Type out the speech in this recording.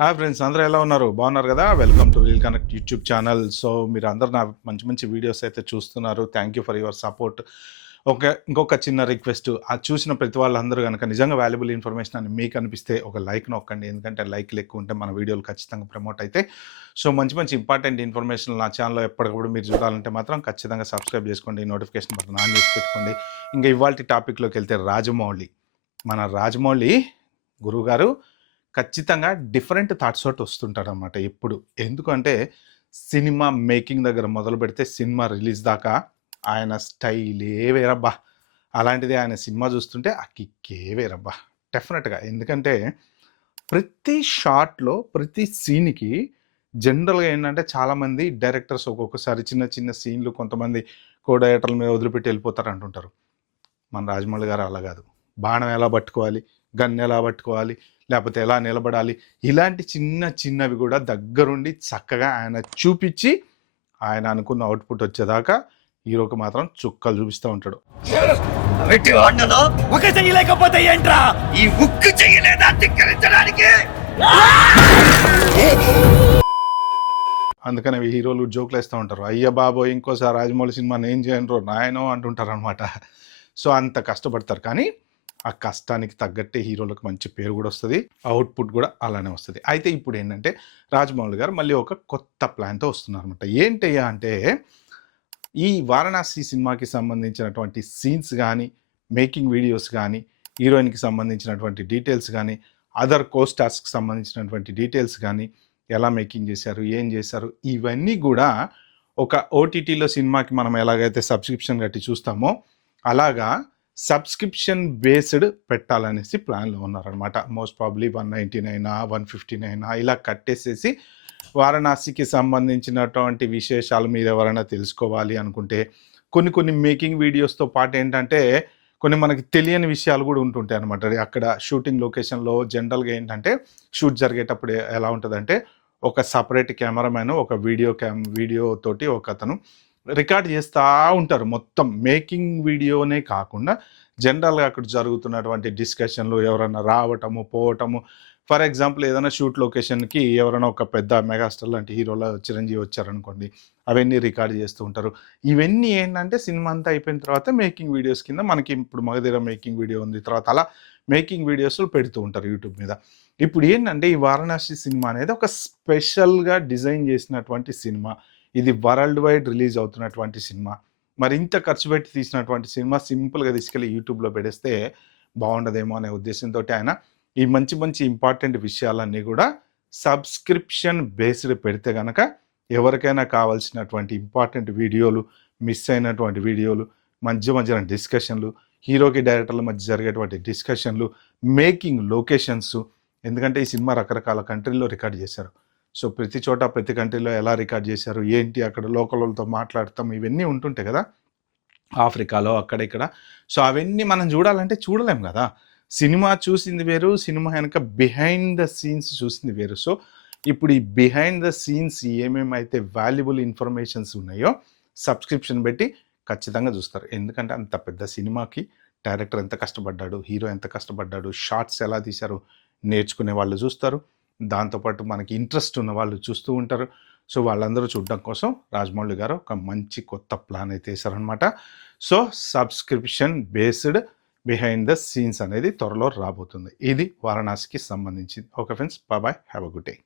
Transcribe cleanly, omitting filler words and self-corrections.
Hi friends, అందరూ ఎలా ఉన్నారు? బాగున్నారు కదా? Welcome to reel connect YouTube channel. So మీరు అందరూ నా మంచి మంచి వీడియోస్ అయితే చూస్తున్నారు. Thank you for your support. ఇంకొక చిన్న రిక్వెస్ట్, అది చూసిన ప్రతి వాళ్ళందరూ కనుక నిజంగా వాల్యుబుల్ ఇన్ఫర్మేషన్ అని మీకు అనిపిస్తే ఒక లైక్ నొక్కండి. ఎందుకంటే లైక్లు ఎక్కువ ఉంటే మన వీడియోలు ఖచ్చితంగా ప్రమోట్ అయితే. సో మంచి మంచి ఇంపార్టెంట్ ఇన్ఫర్మేషన్ నా ఛానల్లో ఎప్పటికప్పుడు మీరు చూడాలంటే మాత్రం ఖచ్చితంగా సబ్స్క్రైబ్ చేసుకోండి, నోటిఫికేషన్ బటన్ ఆన్ చేసి పెట్టుకోండి. ఇంకా ఇవాళ టాపిక్లోకి వెళ్తే మన రాజమౌళి గురువుగారు ఖచ్చితంగా డిఫరెంట్ థాట్స్ తోటి వస్తుంటారనమాట ఎప్పుడు. ఎందుకంటే సినిమా మేకింగ్ దగ్గర మొదలు పెడితే సినిమా రిలీజ్ దాకా ఆయన స్టైలే వేరబ్బా. అలాంటిది ఆయన సినిమా చూస్తుంటే ఆ కిక్కే వేరబ్బా డెఫినెట్గా. ఎందుకంటే ప్రతి షాట్లో ప్రతి సీన్కి జనరల్గా ఏంటంటే చాలామంది డైరెక్టర్స్ ఒక్కొక్కసారి చిన్న చిన్న సీన్లు కొంతమంది కో డైరెక్టర్ల మీద వదిలిపెట్టి వెళ్ళిపోతారు అంటుంటారు. మన రాజమౌళి గారు అలా కాదు. బాణం ఎలా పట్టుకోవాలి, గన్ ఎలా పట్టుకోవాలి, లేకపోతే ఎలా నిలబడాలి, ఇలాంటి చిన్న చిన్నవి కూడా దగ్గరుండి చక్కగా ఆయన చూపించి ఆయన అనుకున్న అవుట్పుట్ వచ్చేదాకా హీరోకి మాత్రం చుక్కలు చూపిస్తూ ఉంటాడు. అందుకని హీరోలు జోకులు వేస్తూ ఉంటారు, అయ్య బాబోయ్ ఇంకోసారి రాజమౌళి సినిమా నేను చేయను నాయనో అంటుంటారు అనమాట. సో అంత కష్టపడతారు, కానీ ఆ కష్టానికి తగ్గట్టే హీరోలకు మంచి పేరు కూడా వస్తుంది, అవుట్పుట్ కూడా అలానే వస్తుంది. అయితే ఇప్పుడు ఏంటంటే రాజమౌళి గారు మళ్ళీ ఒక కొత్త ప్లాన్తో వస్తున్నారు అనమాట. ఏంటయ్యా అంటే ఈ వారణాసి సినిమాకి సంబంధించినటువంటి సీన్స్ కానీ, మేకింగ్ వీడియోస్ కానీ, హీరోయిన్కి సంబంధించినటువంటి డీటెయిల్స్ కానీ, అదర్ కోస్టార్స్కి సంబంధించినటువంటి డీటెయిల్స్ కానీ, ఎలా మేకింగ్ చేశారు, ఏం చేశారు, ఇవన్నీ కూడా ఒక ఓటీటీలో సినిమాకి మనం ఎలాగైతే సబ్స్క్రిప్షన్ కట్టి చూస్తామో అలాగా సబ్స్క్రిప్షన్ బేస్డ్ పెట్టాలనేసి ప్లాన్లో ఉన్నారనమాట. మోస్ట్ ప్రాబ్లీ 199 159 ఇలా కట్టేసేసి వారణాసికి సంబంధించినటువంటి విశేషాలు మీరు ఎవరైనా తెలుసుకోవాలి అనుకుంటే కొన్ని మేకింగ్ వీడియోస్తో పాటు ఏంటంటే కొన్ని మనకి తెలియని విషయాలు కూడా ఉంటుంటాయి అనమాట. అక్కడ షూటింగ్ లొకేషన్లో జనరల్గా ఏంటంటే షూట్ జరిగేటప్పుడు ఎలా ఉంటుందంటే ఒక సపరేట్ కెమెరామ్యాన్ ఒక వీడియో తోటి ఒక అతను రికార్డ్ చేస్తూ ఉంటారు. మొత్తం మేకింగ్ వీడియోనే కాకుండా జనరల్గా అక్కడ జరుగుతున్నటువంటి డిస్కషన్లు, ఎవరైనా రావటము పోవటము, ఫర్ ఎగ్జాంపుల్ ఏదైనా షూట్ లొకేషన్కి ఎవరైనా ఒక పెద్ద మెగాస్టార్ లాంటి హీరోల చిరంజీవి వచ్చారనుకోండి, అవన్నీ రికార్డ్ చేస్తూ ఉంటారు. ఇవన్నీ ఏంటంటే సినిమా అంతా అయిపోయిన తర్వాత మేకింగ్ వీడియోస్ కింద మనకి ఇప్పుడు మగధీర మేకింగ్ వీడియో ఉంది, తర్వాత అలా మేకింగ్ వీడియోస్ పెడుతూ ఉంటారు యూట్యూబ్ మీద. ఇప్పుడు ఏంటంటే ఈ వారణాసి సినిమా అనేది ఒక స్పెషల్గా డిజైన్ చేసినటువంటి సినిమా. ఇది వరల్డ్ వైడ్ రిలీజ్ అవుతున్నటువంటి సినిమా. మరి ఇంత ఖర్చు పెట్టి తీసినటువంటి సినిమా సింపుల్గా తీసుకెళ్ళి యూట్యూబ్లో పెడేస్తే బాగుండదేమో అనే ఉద్దేశంతో ఆయన ఈ మంచి మంచి ఇంపార్టెంట్ విషయాలన్నీ కూడా సబ్స్క్రిప్షన్ బేస్డ్ పెడితే కనుక ఎవరికైనా కావాల్సినటువంటి ఇంపార్టెంట్ వీడియోలు, మిస్ అయినటువంటి వీడియోలు, మధ్యన డిస్కషన్లు, హీరోకి డైరెక్టర్ల మధ్య జరిగేటువంటి డిస్కషన్లు, మేకింగ్ లొకేషన్స్. ఎందుకంటే ఈ సినిమా రకరకాల కంట్రీల్లో రికార్డ్ చేశారు. సో ప్రతి చోట ప్రతి కంట్రీలో ఎలా రికార్డ్ చేశారు ఏంటి, అక్కడ లోకల్ వాళ్ళతో మాట్లాడతాం, ఇవన్నీ ఉంటుంటాయి కదా ఆఫ్రికాలో అక్కడ ఇక్కడ. సో అవన్నీ మనం చూడాలంటే చూడలేం కదా. సినిమా చూసింది వేరు, సినిమా వెనక బిహైండ్ ద సీన్స్ చూసింది వేరు. సో ఇప్పుడు ఈ బిహైండ్ ద సీన్స్ ఏమేమైతే వాల్యుబుల్ ఇన్ఫర్మేషన్స్ ఉన్నాయో సబ్స్క్రిప్షన్ పెట్టి ఖచ్చితంగా చూస్తారు. ఎందుకంటే అంత పెద్ద సినిమాకి డైరెక్టర్ ఎంత కష్టపడ్డాడు, హీరో ఎంత కష్టపడ్డాడు, షార్ట్స్ ఎలా తీశారు నేర్చుకునే వాళ్ళు చూస్తారు, దాంతోపాటు మనకి ఇంట్రెస్ట్ ఉన్న వాళ్ళు చూస్తూ ఉంటారు. సో వాళ్ళందరూ చూడడం కోసం రాజమౌళి గారు ఒక మంచి కొత్త ప్లాన్ అయితే వేశారనమాట. So subscription based behind the scenes అనేది త్వరలో రాబోతుంది. ఇది వారణాసికి సంబంధించింది. Okay friends, bye, have a good day.